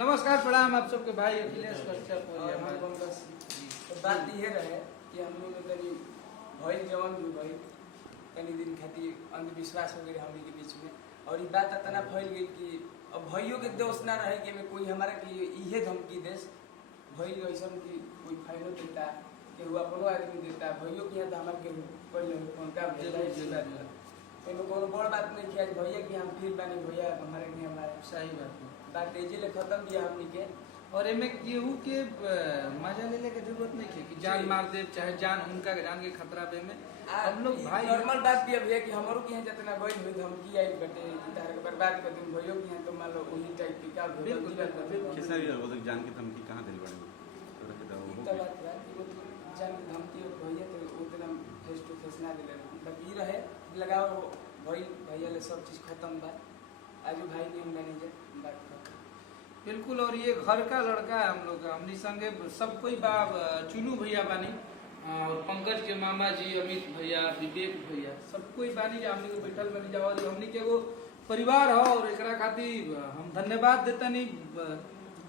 नमस्कार प्रणाम आप सबके भाई अखिलेश कश्यप। तो बात ये रहे कि हम लोग तनी भई जवन भी भई तनी दिन खातिर अंधविश्वास हो गए हमनी के बीच में, और ये बात इतना फैल गई कि अब भइयों के दोष ना रहे कि कोई हमारा कि इहे धमकी देश भई ऐसा कि कोई फाइनो देता केहू अपनो आदमी देता भइयों के यहाँ तो हमारे केहू पहले फोन का भेजा कोनो बड़ बात नहीं किया भैया कि हम फिर बानी भैया हमारे के हमारे सही बात तेजी ले खत्म किया हमनी के। और एमे केहू के मजा लेने की जरूरत नहीं है कि जान मार दे चाहे जान उनका जान के खतरा बे में हम लोग भाई नॉर्मल बात भी है कि हमरो के यहाँ जितना गई हुई धमकी आई बटे तार के बर्बाद कर दूं भइयों के यहाँ तो मान लो वही टाइप की का बिल्कुल कैसा भी वो जान की धमकी कहां दिल बड़े तो बात है कि वो जान की धमकी भैया तो उतना फेस टू फेस ना दिले मतलब ई रहे लगाओ भाई भैया ले सब चीज खत्म बा आज भाई ने मैनेजर बात कर बिल्कुल। और ये घर का लड़का है हम लोग का हमनी संगे सब कोई बा चुनू भैया बानी और पंकज के मामा जी अमित भैया विवेक भैया सब कोई बानी हमनी को बैठल बनी जाओ हमनी के एगो परिवार हो और एकरा खातिर हम धन्यवाद देता नहीं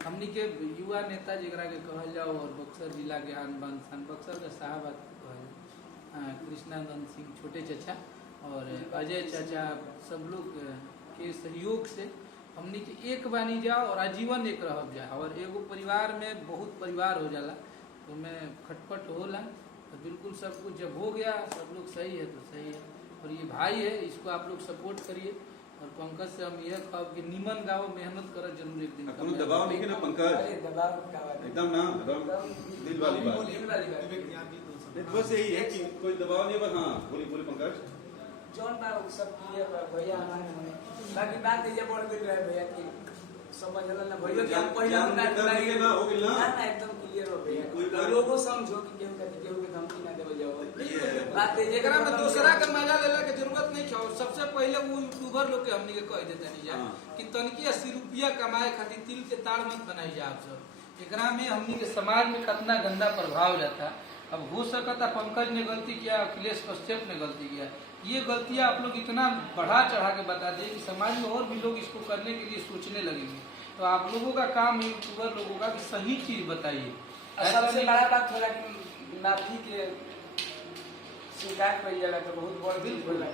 हमनी के युवा नेता जरा के कहल जाओ और बक्सर जिला के आन बान शान बक्सर के साहब कृष्णानंद सिंह छोटे चाचा और अजय चाचा सब लोग के सहयोग से हमनी के एक बानी जाओ और आजीवन एक रह जाए और एगो परिवार में बहुत परिवार हो जाला तो मैं खटपट होला तो बिल्कुल सब कुछ जब हो गया सब लोग सही है तो सही है। और ये भाई है इसको आप लोग सपोर्ट करिए और पंकज से हम यह कहब कि निमन गाओ मेहनत कर जरूर एक दिन कोनो दबाव नहीं है ना पंकज अरे दबाव का बात एकदम ना एकदम दिल वाली बात बस यही है कि कोई दबाव नहीं बस हाँ बोली पंकज जौन बा सब क्लियर बा भैया हमारे बाकी बात ये बढ़ गई रहे भैया की समझला ना भैया कि हम पहले ना हो गेल ना एकदम क्लियर हो भैया लोगों समझो कि केहू के धमकी ना देवे जाओ बात एकरा में दूसरा के मजा लेला के जरूरत नहीं है। और सबसे पहले वो यूट्यूबर लोग के हमनी के कह देते नहीं जा कि तनकी 80 रुपया कमाए खातिर तिल के ताड़ मत बनाई जा आप सब। एकरा में हमनी के समाज में कितना गंदा प्रभाव जाता। अब हो सकता पंकज ने गलती किया अखिलेश कश्यप ने गलती किया ये गलतियां आप लोग इतना बढ़ा चढ़ा के बता दें कि समाज में और भी लोग इसको करने के लिए सोचने लगेंगे। तो आप लोगों का काम यूट्यूबर लोगों का कि सही चीज बताइए। सबसे बड़ा बात होला कि माफी के स्वीकार कर जाला तो बहुत बड़ चीज होला।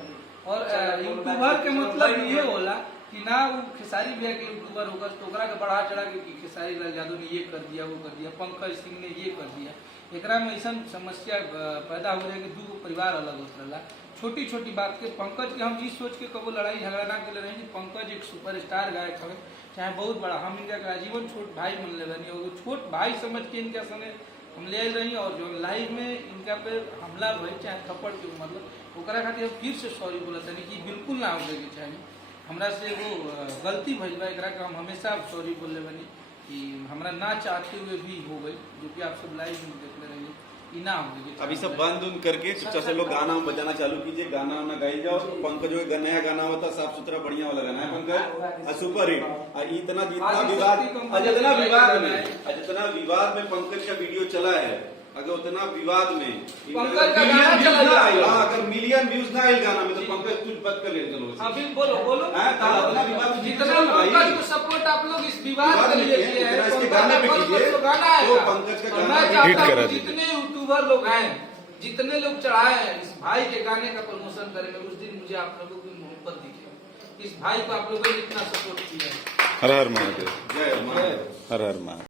और यूट्यूबर के मतलब ये होला कि ना वो खेसारी भैया के यूट्यूबर होगा तो ओकरा के बढ़ा चढ़ा के खेसारी लाल यादव ने ये कर दिया वो कर दिया पंकज सिंह ने ये कर दिया। एकरा में ऐसा समस्या पैदा हो रही है कि दो परिवार अलग होता रहा छोटी छोटी बात के। पंकज के हम ये सोच के कबो लड़ाई झगड़ा ना के रहे कि पंकज एक सुपरस्टार गायक है चाहे बहुत बड़ा हम इनका आजीवन छोट भाई मन ले बनी और छोट भाई समझ के इनके संगे हम ले रही और जो लाइव में इनका पे हमला भई चाहे थप्पड़ के मतलब ओकरा खातिर फिर से सॉरी बोला था कि बिल्कुल ना होके के चाहिए हमरा से वो गलती भइल बा एकरा के हम हमेशा सॉरी बोले बनी कि हमरा ना चाहते हुए भी हो गई जो कि आप सब लाइव में देख रहे हैं इना हो। अभी सब बंद उन करके चुपचाप से लोग गाना बजाना चालू कीजिए गाना वाना गाई जाओ। पंकज जो नया गाना होता साफ सुथरा बढ़िया वाला गाना है पंकज सुपर हिट। जितना विवाद में पंकज का वीडियो चला है अगर उतना विवाद में अगर मिलियन व्यूज ना आए गाना में तो पंकज कुछ बात कर ले चलो अभी बोलो जितना पंकज को सपोर्ट आप लोग इस विवाद के लिए किए हैं इसके गाने पे कीजिए तो पंकज का गाना हिट करा दीजिए। जितने यूट्यूबर लोग हैं जितने लोग चढ़ाए हैं इस भाई के गाने का प्रमोशन करेंगे उस दिन मुझे आप लोगों की मोहब्बत दिखेगी। इस भाई को आप लोगों ने इतना सपोर्ट किया। हर हर महादेव जय हर हर महादेव।